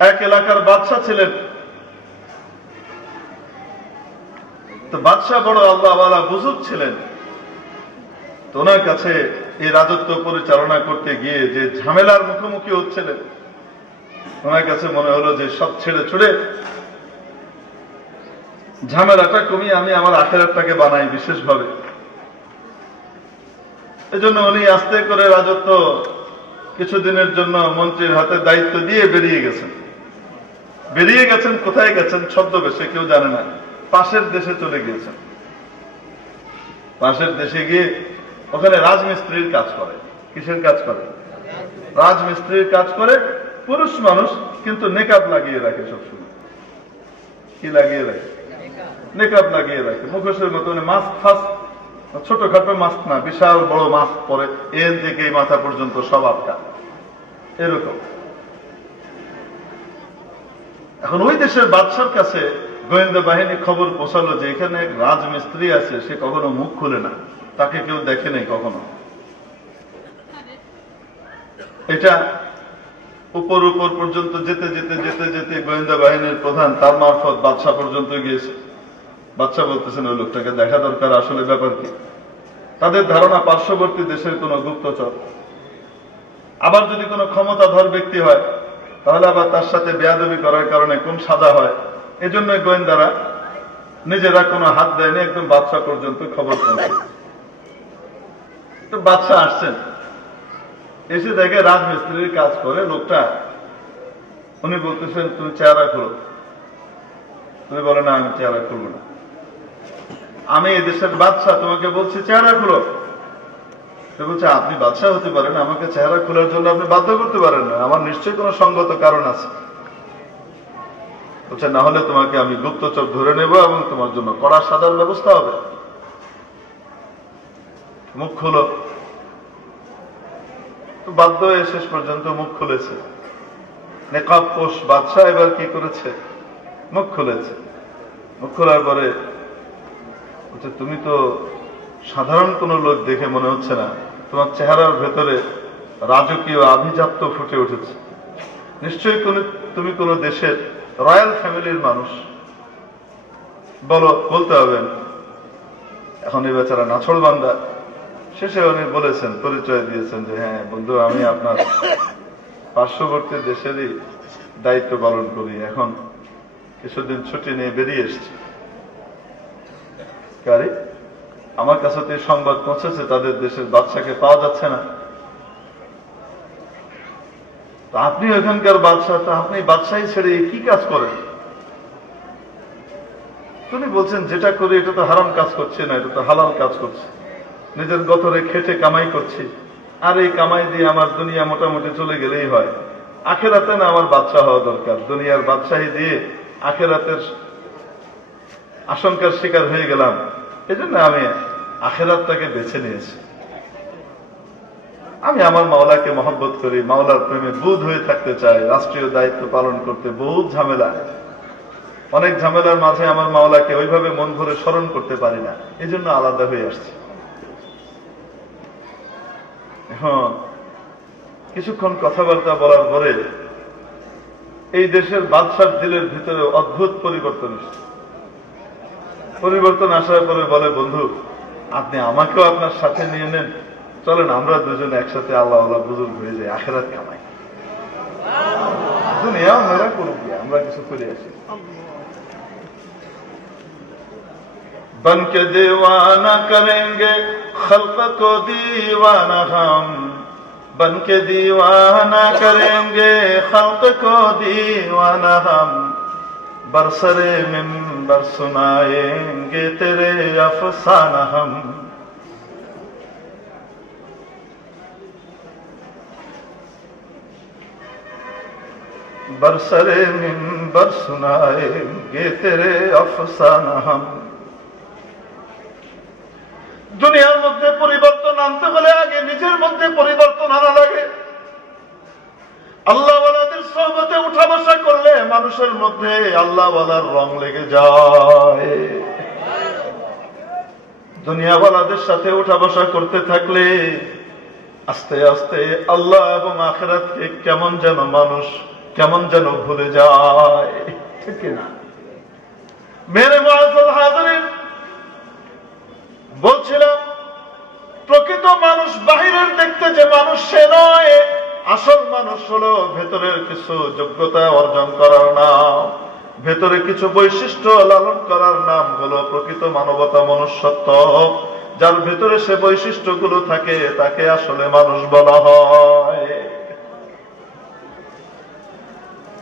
এক এলাকার বাদশা ছিলেন। তো বাদশা বড় আল্লাহওয়ালা বুজুর্গ ছিলেন। তো ওনার কাছে এই রাজত্ব পরিচালনা করতে গিয়ে যে ঝামেলার মুখোমুখি হচ্ছিলেন, ওনার কাছে মনে হলো যে সব ছেড়ে ছুড়ে ঝামেলাটা কমিয়ে আমি আমার আখিরাতটাকে বানাই বিশেষভাবে। এজন্য উনি আস্তে করে রাজত্ব কিছুদিনের জন্য মন্ত্রীর হাতে দায়িত্ব দিয়ে বেরিয়ে গেছেন। কোথায় গেছেন ছদ্মবেশে, কেউ জানে না। পাশের দেশে চলে গিয়েছেন। পাশের দেশে গিয়ে ওখানে রাজমিস্ত্রির কাজ করে। কিসের কাজ করে? রাজমিস্ত্রির কাজ করে। পুরুষ মানুষ, কিন্তু নেকাব লাগিয়ে রাখে সবসময়। কি লাগিয়ে রাখে? নেকাব লাগিয়ে রাখে। মুখোশের মতো মাস্ক ফাস্ক, ছোটখাটো মাস্ক না, বিশাল বড় মাস্ক পরে এর থেকে মাথা পর্যন্ত সব আটকা, এরকম। এখন ওই দেশের বাদশার কাছে গোয়েন্দা বাহিনী খবর পৌঁছালো যে এখানে এক রাজমিস্ত্রি আছে, সে কখনো মুখ খুলে না, তাকে কেউ দেখে নাই কখনো। এটা উপর পর্যন্ত যেতে যেতে যেতে যেতে গোয়েন্দা বাহিনীর প্রধান তার মারফত বাদশা পর্যন্ত গিয়েছে। বাদশা বলতেছেন ওই লোকটাকে দেখা দরকার, আসলে ব্যাপার কি। তাদের ধারণা পার্শ্ববর্তী দেশের কোন গুপ্তচর, আবার যদি কোনো ক্ষমতাধর ব্যক্তি হয় তাহলে আবার তার সাথে বেয়াদবি করার কারণে কোন সাজা হয়। এজন্য গোয়েন্দারা নিজেরা কোনো হাত দেয়নি, একদম বাদশা পর্যন্ত খবর পৌঁছে। তো বাদশা আসছেন, এসে দেখে রাজমিস্ত্রির কাজ করে লোকটা। উনি বলতেছেন তুমি চেহারা খুলো। তুমি বলে না আমি চেহারা খুলবো না, আমি এই দেশের বাদশা, তোমাকে বলছি চেহারা খুলো। বলছে আপনি বাদশা হতে পারেন, আমাকে চেহারা খোলার জন্য আপনি বাধ্য করতে পারেন না, আমার নিশ্চয়ই কোনো সঙ্গত কারণ আছে। বলছে না হলে তোমাকে আমি গুপ্তচর ধরে নেব এবং তোমার জন্য কড়া সাজার ব্যবস্থা হবে। মুখ খুলো। তো বাধ্য হয়ে শেষ পর্যন্ত মুখ খুলেছে। নেকাবপোশ বাদশা এবার কি করেছে? মুখ খুলেছে। মুখ খোলার পরে বলছে তুমি তো সাধারণ কোন লোক দেখে মনে হচ্ছে না, তোমার চেহারার ভেতরে রাজকীয় আভিজাত্য ফুটে উঠেছে। নিশ্চয়ই তুমি কোন দেশের রয়্যাল ফ্যামিলির মানুষ। বলতে হবে। এখন এই বেচারা নাছড় বান্দা। শেষে উনি বলেছেন, পরিচয় দিয়েছেন যে হ্যাঁ বন্ধু, আমি আপনার পার্শ্ববর্তী দেশেরই দায়িত্ব পালন করি, এখন কিছুদিন ছুটি নিয়ে বেরিয়ে এসছি। কারি আমার কাছে তো সংবাদ পৌঁছেছে তাদের দেশের বাদশাকে পাওয়া যাচ্ছে না। আপনি ওখানকার বাদশা, তো আপনি বাদশাহী ছেড়ে কি কাজ করেন? তুমি বলছেন যেটা করি এটা তো হারাম কাজ করছে না, এটা তো হালাল কাজ করছে। নিজের গতরে খেটে কামাই করছি, আর এই কামাই দিয়ে আমার দুনিয়া মোটামুটি চলে গেলেই হয়। আখেরাতে না আমার বাদশা হওয়া দরকার। দুনিয়ার বাদশাহী দিয়ে আখেরাতের আশঙ্কার শিকার হয়ে গেলাম, এজন্য আমি আখেরাতটাকে বেছে নিয়েছি। আমি আমার মাওলাকে মহব্বত করি, মাওলার প্রেমে বুঁদ হয়ে থাকতে চাই। রাষ্ট্রীয় দায়িত্ব পালন করতে বহুত ঝামেলা, অনেক ঝামেলার মাঝে আমার মাওলাকে ওইভাবে মন ভরে স্মরণ করতে পারি না, এই জন্য আলাদা হয়ে আসছি। এখন কিছুক্ষণ কথাবার্তা বলার পরে এই দেশের বাদশার দিলের ভিতরে অদ্ভুত পরিবর্তন এসেছে। পরিবর্তন আসার পরে বলে, বন্ধু আপনি আমাকেও আপনার সাথে নিয়ে নেন, চলেন আমরা দুজনে একসাথে আল্লাহ আল্লাহ বুজুর্গ হয়ে যাই, আখেরাত কামাই। দুনিয়া মেরা করুক, আমরা কিছু করে আসি। बन के दीवाना करेंगे खल्क को दीवाना हम, बन के दीवाना करेंगे खल्क को दीवाना हम, बरसरे मिंबर सुनाएंगे तेरे अफसाना हम। बरसरे मिंबर सुनाएंगे तेरे अफसाना हम। দুনিয়ার মধ্যে পরিবর্তন আনতে হলে আগে নিজের মধ্যে পরিবর্তন আনা লাগে। আল্লাহওয়ালাদের সোহবতে উঠা বসা করলে মানুষের মধ্যে আল্লাহওয়ালার রং লেগে যায়। দুনিয়াওয়ালাদের সাথে উঠা বসা করতে থাকলে আস্তে আস্তে আল্লাহ এবং আখিরাতকে কেমন যেন মানুষ কেমন যেন ভুলে যায়, ঠিক না? মেরে মুআজ্জাজ হাজিরিন, বলছিলাম প্রকৃত মানুষ বাহিরের দেখতে যে মানুষ সে নয়, আসল মানুষ হলো ভেতরের কিছু যোগ্যতা অর্জন করার নাম, ভেতরে কিছু বৈশিষ্ট্য লালন করার নাম হলো প্রকৃত মানবতা, মনুষ্যত্ব। যার ভেতরে সে বৈশিষ্ট্যগুলো থাকে তাকে আসলে মানুষ বলা হয়।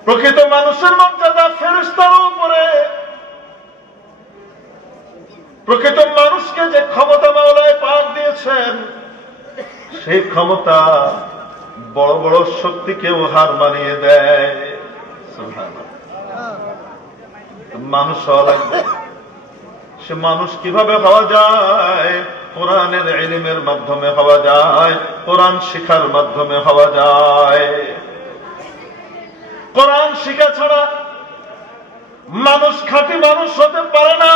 প্রকৃত মানুষের মর্যাদা ফেরেশতার উপরে। প্রকৃত মানুষকে যে ক্ষমতা মাওলায় পাক দিয়েছেন, সেই ক্ষমতা বড় বড় শক্তিকেও হার মানিয়ে দেয়। সুবহানাল্লাহ। মানুষ হওয়া লাগবে। সে মানুষ কিভাবে হওয়া যায়? কোরআনের ইলমের মাধ্যমে হওয়া যায়, কোরআন শিখার মাধ্যমে হওয়া যায়। কোরআন শিখা ছাড়া মানুষ খাঁটি মানুষ হতে পারে না।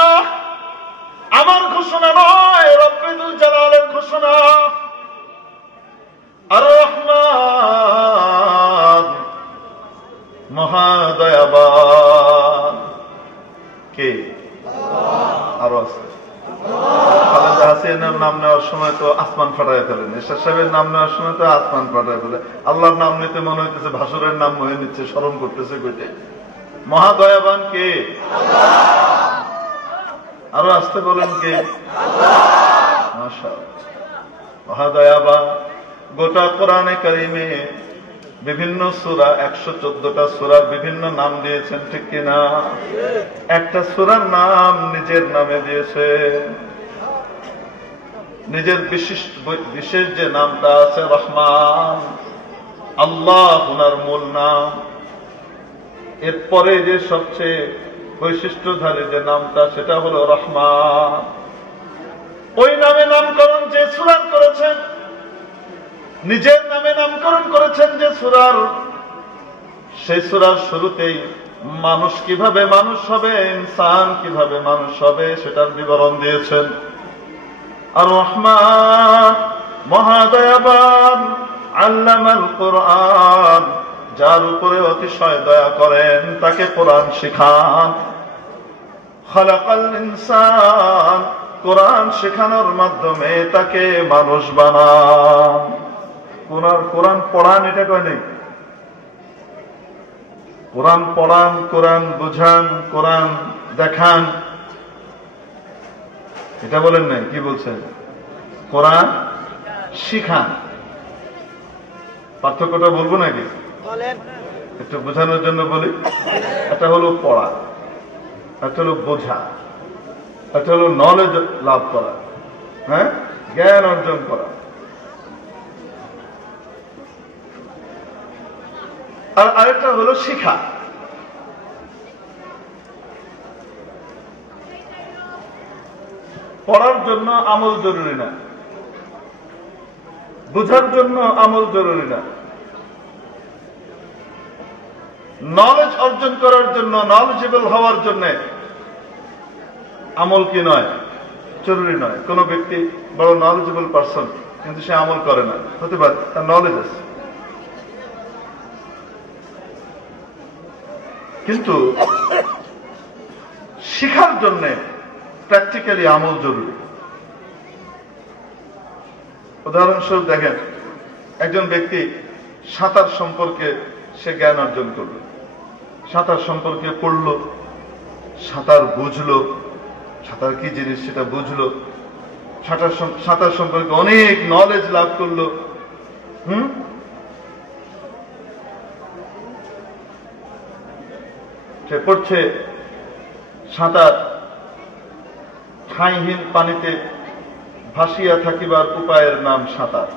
আমার ঘোষণা নয়, রব্বুল জালালের ঘোষণা। আর রহমান, মহাদয়াবান কে? আরো আছে। খালেদা হাসিনার নাম নেওয়ার সময় তো আসমান ফাটায় ফেলেন, এরশাদ সাহেবের নাম নেওয়ার সময় তো আসমান ফাটায় ফেলে। আল্লাহর নাম নিতে মনে হইতেছে ভাসুরের নাম মনে নিচ্ছে, স্মরণ করতেছে কইতে। মহাদয়াবান কে? আরো আসতে বলেন কে? মাশাআল্লাহ, মহাদয়াবান। গোটা কোরআনে কারিমে বিভিন্ন সূরা, 114টা সূরার বিভিন্ন নাম দিয়েছেন, ঠিক কিনা? একটা সূরার নাম নিজের নামে দিয়েছে। নিজের বিশেষ যে নামটা আছে রহমান, আল্লাহ ওনার মূল নাম। এরপরে যে সবচেয়ে বৈশিষ্ট্যধারী যে নামটা, সেটা হলো রহমান। ওই নামে নামকরণ যে সূরার করেছেন, নিজের নামে নামকরণ করেছেন যে সূরার, সেই সূরার শুরুতেই মানুষ কিভাবে মানুষ হবে, ইনসান কিভাবে মানুষ হবে, সেটার বিবরণ দিয়েছেন। আর রহমান, মহাদয়াবান, আল্লামাল কোরআন, যার উপরে অতিশয় দয়া করেন তাকে কোরআন শিখান। খালাকাল ইনসান, কোরআন শেখানোর মাধ্যমে তাকে মানুষ বানান। কোরআন পড়ান এটা কয় নেই, কোরআন পড়ান, কোরআন বুঝান, কোরআন দেখান, এটা বলেন নাই। কি বলছেন? কোরআন শিখান। পার্থক্যটা বলবো নাকি? একটু বোঝানোর জন্য বলি। এটা হলো পড়া, একটা হলো বোঝা, একটা হলো নলেজ লাভ করা, হ্যাঁ, জ্ঞান অর্জন করা। আর আরেকটা হলো শিখা। পড়ার জন্য আমল জরুরি না, বুঝার জন্য আমল জরুরি না। নলেজ অর্জন করার জন্য, নলেজেবল হওয়ার জন্য আমল কি নয়? জরুরি নয়। কোন ব্যক্তি বড় নলেজেবল পারসন কিন্তু সে আমল করে না, হতে পারে তার নলেজ আছে, কিন্তু শিখার জন্য প্র্যাকটিক্যালি আমল জরুরি। উদাহরণস্বরূপ দেখেন, একজন ব্যক্তি সাঁতার সম্পর্কে সে জ্ঞান অর্জন করলো, সাঁতার সম্পর্কে পড়লো, সাঁতার বুঝলো, সাঁতার কি জিনিস সেটা বুঝলো, সাঁতার সম্পর্কে অনেক নলেজ লাভ করলো। সে পড়ছে সাঁতার, ঠাঁইহীন পানিতে ভাসিয়া থাকিবার উপায়ের নাম সাঁতার,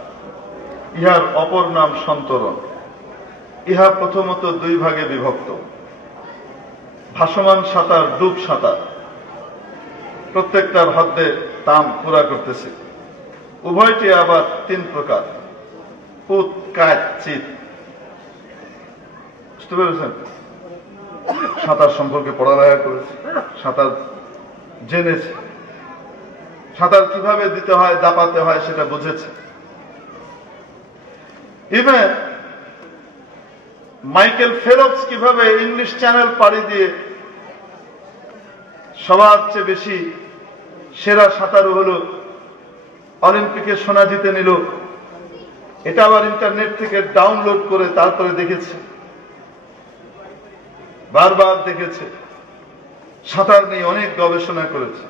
ইহার অপর নাম সন্তরণ। ইহা প্রথমত দুই ভাগে বিভক্ত, ভাসমান সাঁতার, ডুব সাঁতার। প্রত্যেকটার হদ্দে তাম পুরা করতেছে। উভয়টি আবার তিন প্রকার, পুত, কাত, চিত। বুঝতে পেরেছেন? সাঁতার সম্পর্কে পড়ালেখা করেছে, সাঁতার জেনেছে, সাঁতার কিভাবে দিতে হয়, দাপাতে হয়, সেটা বুঝেছে। ইভেন মাইকেল ফেলপস কিভাবে ইংলিশ চ্যানেল পাড়ি দিয়ে সবার চেয়ে বেশি সেরা সাঁতারু হলো, অলিম্পিকে সোনা জিতে নিল, এটা আবার ইন্টারনেট থেকে ডাউনলোড করে তারপরে দেখেছে, বারবার দেখেছে, সাঁতার নিয়ে অনেক গবেষণা করেছে।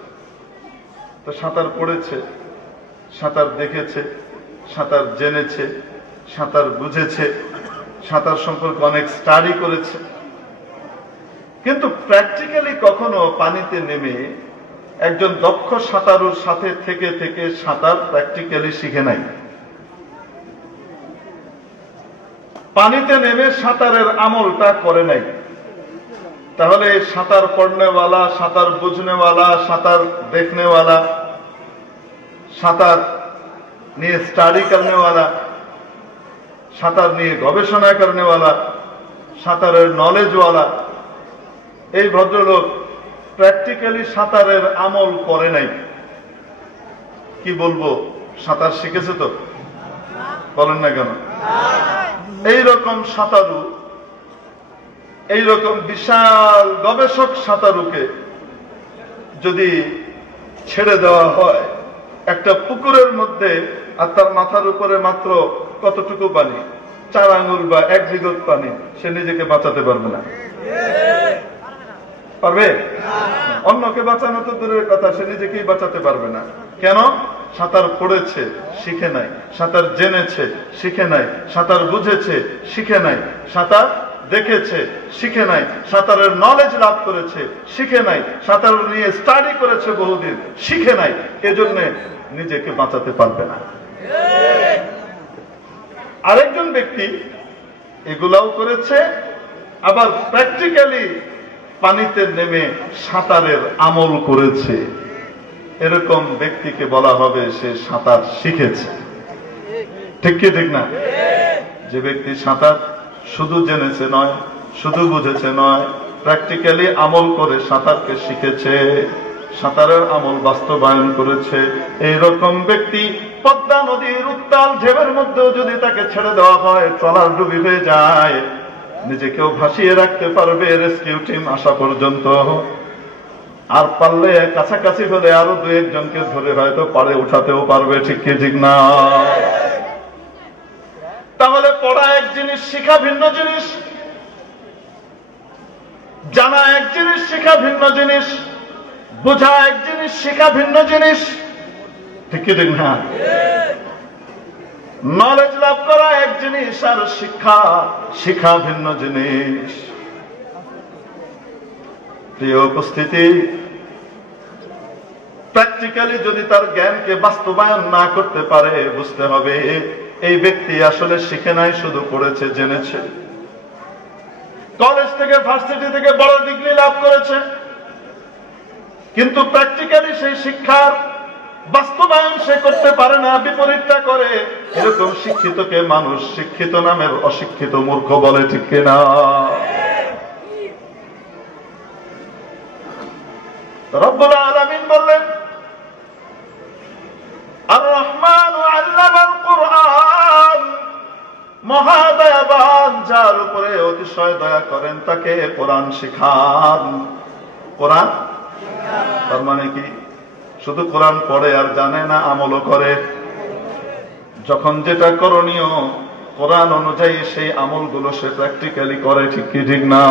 তো সাঁতার পড়েছে, সাঁতার দেখেছে, সাঁতার জেনেছে, সাঁতার বুঝেছে, সাঁতার সম্পর্কে অনেক স্টাডি করেছে, কিন্তু প্র্যাকটিক্যালি কখনো পানিতে নেমে একজন দক্ষ সাঁতারুর সাথে থেকে থেকে সাঁতার প্র্যাকটিক্যালি শিখে নাই। পানিতে নেমে সাঁতারের আমলটা করে নাই। তাহলে সাঁতার পড়নেওয়ালা, সাঁতার বুঝনেওয়ালা, সাঁতার দেখনেওয়ালা, সাঁতার নিয়ে স্টাডি করনেওয়ালা, সাঁতার নিয়ে গবেষণা করনেওয়ালা, সাঁতারের নলেজওয়ালা এই ভদ্রলোক প্র্যাকটিক্যালি সাঁতারের আমল করে নাই। কি বলবো, সাঁতার শিখেছে তো? বলেন না কেন? এইরকম সাঁতারু, এইরকম বিশাল গবেষক সাঁতারুকে যদি ছেড়ে দেওয়া হয় একটা পুকুরের মধ্যে, আর তার মাথার উপরে মাত্র কতটুকু পানি, 4 আঙ্গুল বা 1 বিঘত পানি, সে নিজেকে বাঁচাতে পারবে না। পারবে? অন্যকে বাঁচানো তো দূরের কথা, সে নিজেকেই বাঁচাতে পারবে না। কেন? সাঁতার পড়েছে, শিখে নাই। সাঁতার জেনেছে, শিখে নাই। সাঁতার বুঝেছে, শিখে নাই। সাঁতার দেখেছে, শিখে নাই। সাঁতারের নলেজ লাভ করেছে, শিখে নাই। সাঁতার নিয়ে স্টাডি করেছে বহুদিন, শিখে নাই। এজন্য নিজেকে বাঁচাতে পারবে না। আরেকজন ব্যক্তি এগুলাও করেছে, আবার প্র্যাকটিক্যালি পানিতে নেমে সাঁতারের আমল করেছে, এরকম ব্যক্তিকে বলা হবে সে সাঁতার শিখেছে। ঠিক কি ঠিক না? যে ব্যক্তি সাঁতার শুধু জেনেছে নয়, শুধু বুঝেছে নয়, প্র্যাকটিক্যালি আমল করে সাঁতারকে শিখেছে, সাঁতারের আমল বাস্তবায়ন করেছে, এইরকম ব্যক্তি পদ্মা নদীর উত্তাল ঢেউয়ের মধ্যেও যদি তাকে ছেড়ে দেওয়া হয়, ট্রলার ডুবি হয়ে যায়, নিজেকেও ভাসিয়ে রাখতে পারবে রেস্কিউ টিম আসা পর্যন্ত। আর পারলে কাছাকাছি হলে আরো 2-1 জনকে ধরে হয়তো পারে উঠাতেও পারবে। ঠিক কি ঠিক না? তাহলে পড়া এক জিনিস, শিখা ভিন্ন জিনিস। জানা এক জিনিস, শিখা ভিন্ন জিনিস। বোঝা এক জিনিস, শিখা ভিন্ন জিনিস। ঠিক কি ঠিক না? নলেজ লাভ করা এক জিনিস, আর শিক্ষা ভিন্ন জিনিস। প্রিয় উপস্থিতি, প্র্যাকটিক্যালি যদি তার জ্ঞানকে বাস্তবায়ন না করতে পারে, বুঝতে হবে এই ব্যক্তি আসলে শিখে নাই, শুধু পড়েছে, জেনেছে। কলেজ থেকে, ভার্সিটি থেকে বড় ডিগ্রি লাভ করেছে, কিন্তু প্র্যাকটিক্যালি সেই শিক্ষার বাস্তবায়ন সে করতে পারে না, বিপরীতটা করে। এরকম শিক্ষিতকে মানুষ শিক্ষিত নামের অশিক্ষিত মূর্খ বলে। ঠিক কিনা? রব্বুল আলামিন বললেন, আর রহমান আল্লামাল কুরআন, মহাদয়াবান যার উপরে অতিশয় দয়া করেন তাকে কোরআন শিখান। কোরআন তার মানে কি? শুধু কোরআন পড়ে আর জানে না, আমলও করে। যখন যেটা করণীয় কোরআন অনুযায়ী সেই আমলগুলো সে প্র্যাকটিক্যালি করে। ঠিক কি ঠিক না?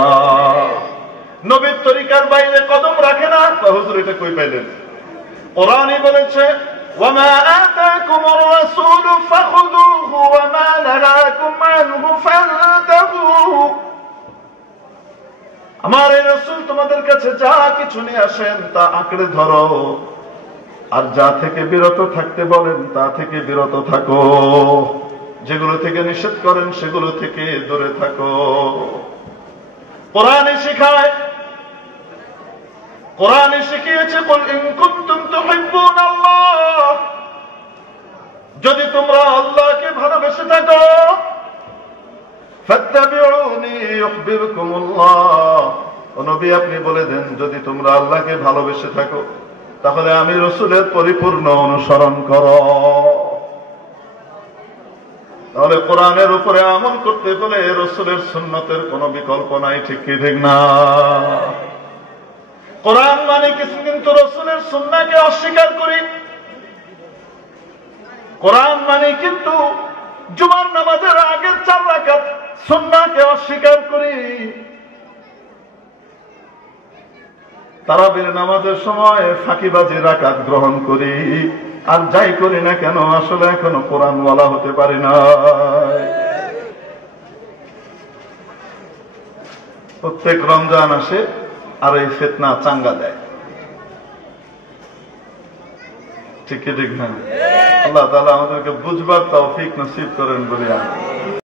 নবীর তরিকার বাইরে কদম রাখে না। হুজুর এটা কই পাইলেন? কোরআনই বলেছে, ওয়ামা আতাকুমুর রাসূলু ফাখুযুহু ওয়ামা নাহাকুম আনহু ফান্তাহু। আমার এই রাসূল তোমাদের কাছে যা কিছু নিয়ে আসেন তা আঁকড়ে ধরো, আর যা থেকে বিরত থাকতে বলেন তা থেকে বিরত থাকো। যেগুলো থেকে নিষেধ করেন সেগুলো থেকে দূরে থাকো। কোরআনে শিখায়, কোরআনে শিখিয়েছে, কুল ইন কুনতুম তুহিব্বুনাল্লাহ, যদি তোমরা আল্লাহকে ভালোবেসে থাকো, ফাত্তাবিউনি ইউহিব্বুকুমুল্লাহ, ও নবী আপনি বলে দেন যদি তোমরা আল্লাহকে ভালোবেসে থাকো তাহলে আমি রাসূলের পরিপূর্ণ অনুসরণ করো। তাহলে কোরআনের উপরে আমল করতে হলে রাসূলের সুন্নতের কোনো বিকল্প নাই, ঠিক কি ঠিক না? কোরআন মানে কিছু, কিন্তু রাসূলের সুন্নাহকে অস্বীকার করি। কোরআন মানে কিন্তু জুমার নামাজের আগের 4 রাকাত সুন্নাহকে অস্বীকার করি। তারাবির নামাজের সময় ফাঁকিবাজি রাকাত গ্রহণ করি। আর যাই করি না কেন আসলে এখনো কোরআন ওয়ালা হতে পারি না। প্রত্যেক রমজান আসে আর এই ফিতনা চাঙ্গা দেয়, ঠিক কি ঠিক না? আল্লাহ তাআলা আমাদেরকে বুঝবার তৌফিক নসিব করেন বলি আমি।